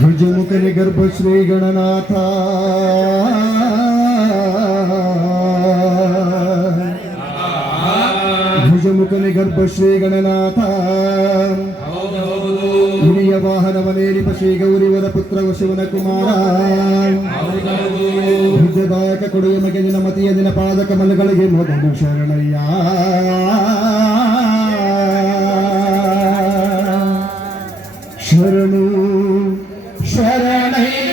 ಗಜಮುಖನಿ ಗರ್ಭ ಶ್ರೀ ಗಣನಾಥ ಭುಜಮುಖನಿ ಗರ್ಭ ಶ್ರೀ ಗಣನಾಥ ಹಿರಿಯ ವಾಹನವನೇರಿಪ ಶ್ರೀ ಗೌರಿವರ ಪುತ್ರ ಶಿವನ ಕುಮಾರ ವಿದ್ಯದಾಯಕ ಕೊಡುವ ಮಗೆ ನಿನ್ನ ಮತಿಯ ದಿನ ಪಾದ ಕಮಲಗಳಿಗೆ ಮೊದಲು ಶರಣಯ್ಯ ಶರಣು ಶರಣಯ್ಯ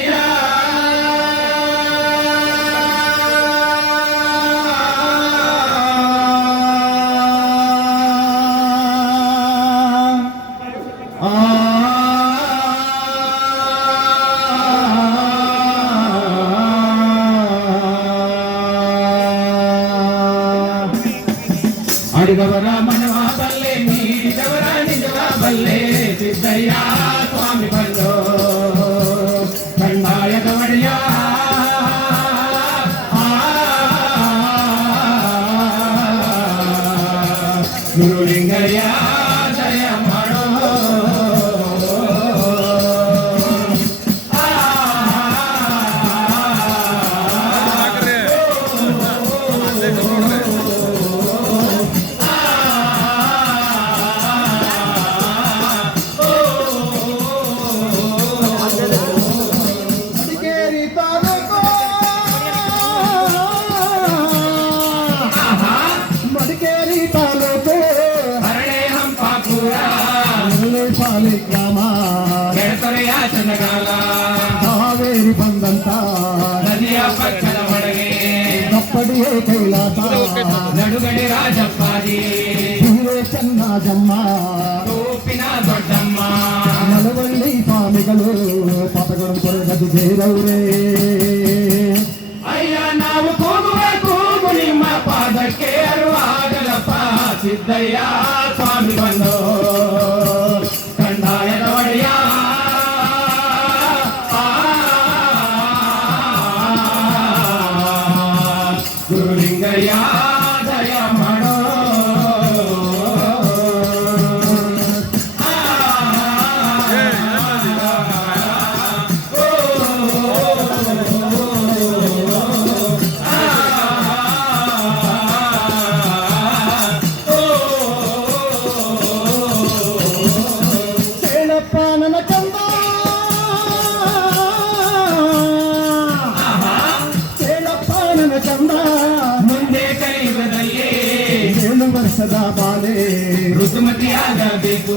ಆಡಿದವರ ಮನವ ಬಲ್ಲೆ ನೀಡಿದವರ ನಿಜವ ಬಲ್ಲೆ ಸಿದ್ದಯ್ಯ ಸ್ವಾಮಿ ಬಂದು ಕಂದಾಯದ ಒಡೆಯ ಗುರುಲಿಂಗಯ್ಯ ಜಯ ಮಾಡೋ ಗೆಳತರೆಯ ಚಂದಗಾಲ ಕಾವೇರಿ ಬಂದಂತ ನದಿಯ ಪಕ್ಕದ ಒಳಗೆ ಕಪ್ಪಡಿಯೇ ಕೈಲಾಸ ನಡುಗಡೆ ರಾಜಪ್ಪಾಜಿ ಹೀರೆ ಚನ್ನಾಜಮ್ಮ ತೋಪಿನ ದೊಡ್ಡಮ್ಮ ನಡುವಳ್ಳಿ ಸ್ವಾಮಿಗಳು ಪಾಪಗಳು ಕೊರಗದು ಸೇರವ್ರೆ ಅಯ್ಯ ನಾವು ಕೂಗಬೇಕು ನಿಮ್ಮ ಪಾದಕ್ಕೆ ಅರುವಾಗಲಪ್ಪ ಸಿದ್ದಯ್ಯ ಸ್ವಾಮಿ ಬಂದು ಕಂದಾಯದ ಒಡೆಯ ಗುರುಲಿಂಗಯ್ಯ ದಯ ಮಾಡೋ ಮುಂದೆ ಕಲಿಯುಗದಲ್ಲಿ 7 ವರ್ಷದ ಬಾಲೆ ಋತುಮತಿಯಾಗಬೇಕು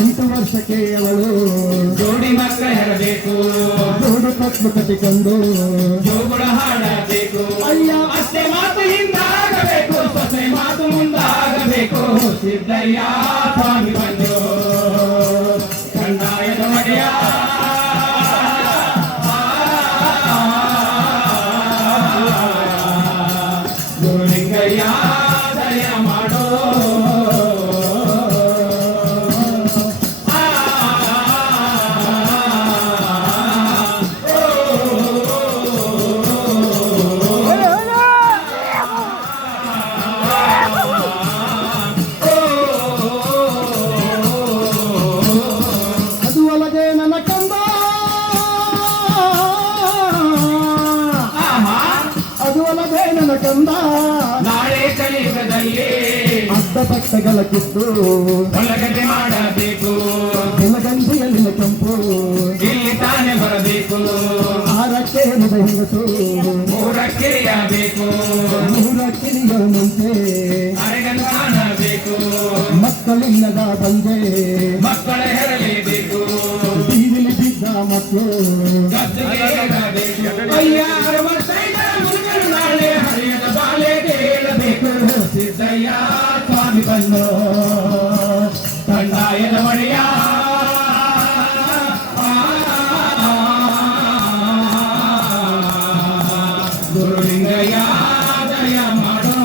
8 ವರ್ಷಕ್ಕೆ ಅವಳು ಜೋಡಿ ಮಕ್ಕಳ ಹೆರಬೇಕು ಜೋಡು ಪತ್ಲು ಕಟ್ಟಿಕೊಂಡು ಜೋಗುಳ ಹಾಡಬೇಕು ಅಯ್ಯ ಅಷ್ಟೇ ಮಾತು ಹಿಂದಾಗಬೇಕು ಸೊಸೆ ಮಾತು ಮುಂದಾಗಬೇಕು ಸಿದ್ದಯ್ಯ ಸ್ವಾಮಿ ಬಂದು ಕಂದಾಯದ ಒಡೆಯ ಗುರುಲಿಂಗಯ್ಯ ದಯ ಮಾಡೋ ಅದು ಅಲ್ಲದೆ ನನ್ನ ಕಂದ ಅದು ಅಲ್ಲದೆ ನನ್ನ ಕಂದ ನಾಳೆ ಕಲಿಯುಗದಲ್ಲಿ ಅಡ್ಡ ಪಟ್ಟಗಳ ಕಿತ್ತು ಒಳಗಡೆ ಮಾಡಬೇಕು ಬೆಳಗಂದಿಯಲ್ಲಿನ ಕೆಂಪು ಇಲ್ಲಿ ತಾನೇ ಬರಬೇಕು ಆರಕ್ಕೆ ಹೆಂಗಸು ಮೂರಕ್ಕಿರಿಯಬೇಕು 3 ಕಿರಿಯ ಮುಂಚೆ ಅರೆಗನ್ನು ಕಾಣಬೇಕು ಮಕ್ಕಳಿಲ್ಲದ ಬಂದೆ ಮಕ್ಕಳ ಹೆರಲೇಬೇಕು ಬೀದಿಲಿ ಬಿದ್ದ ಮಕ್ಕಳು ಗದ್ದುಗೆ ಏರಬೇಕು ಅಯ್ಯ 65 ಮುದುಕರು ನಾಳೆ ಹರಿಯದ ಬಾಲೆಗೆ ಏಳಬೇಕು ಸಿದ್ದಯ್ಯ ಸ್ವಾಮಿ ಬಂದು ಕಂದಾಯದ ಒಡೆಯ ಗುರುಲಿಂಗಯ್ಯ ದಯ ಮಾಡೋ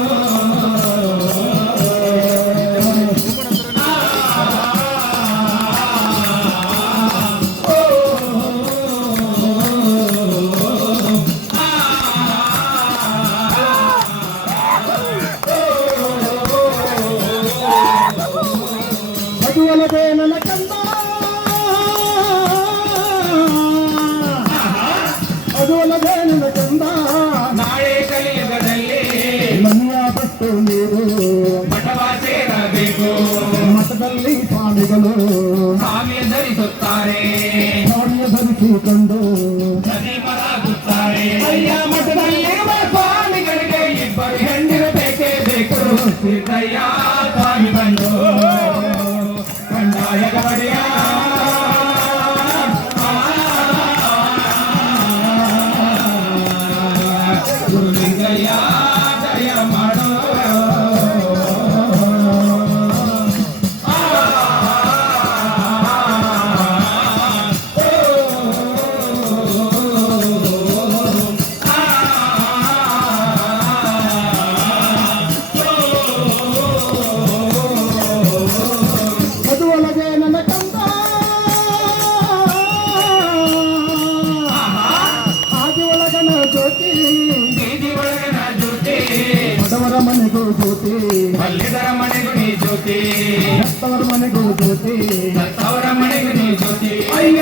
ಮಕ್ಕಳು ಕಾವ್ಯ ಧರಿಸುತ್ತಾರೆ ಕಾರ್ಯ ಧರಿಸಿಕೊಂಡು ನದಿಮರಾಗುತ್ತಾರೆ ಅಯ್ಯ ಮಠದಲ್ಲಿರುವ ಸ್ವಾಮಿಗಳಿಗೆ ಇಬ್ಬರು ಹೆಣ್ಣಿರು ಬೇಕೇ ಬೇಕು ಸಿದ್ದಯ್ಯ ಸ್ವಾಮಿ ಬಂದು ಕಂದಾಯ ಗವಡಿಯ ಗುರುಲಿಂಗಯ್ಯ ಜಯ ಮಾಡೋ ಮದುವೊಳಗೆ ನನ್ನ ಕಂದ ಆದಿ ಒಳಗನ ಜ್ಯೋತಿ ಬೀದಿ ಒಳಗನ ಜ್ಯೋತಿ ಬಡವರ ಮನೆಗೂ ಜ್ಯೋತಿ ಮಲ್ಲಿದರ ಮನೆಗೂ ನೀ ಜ್ಯೋತಿ ಹೆತ್ತವರ ಮನೆಗೂ ಜ್ಯೋತಿ ಸತ್ತವರ ಮನೆಗೂ ನೀ ಜ್ಯೋತಿ ಅಯ್ಯ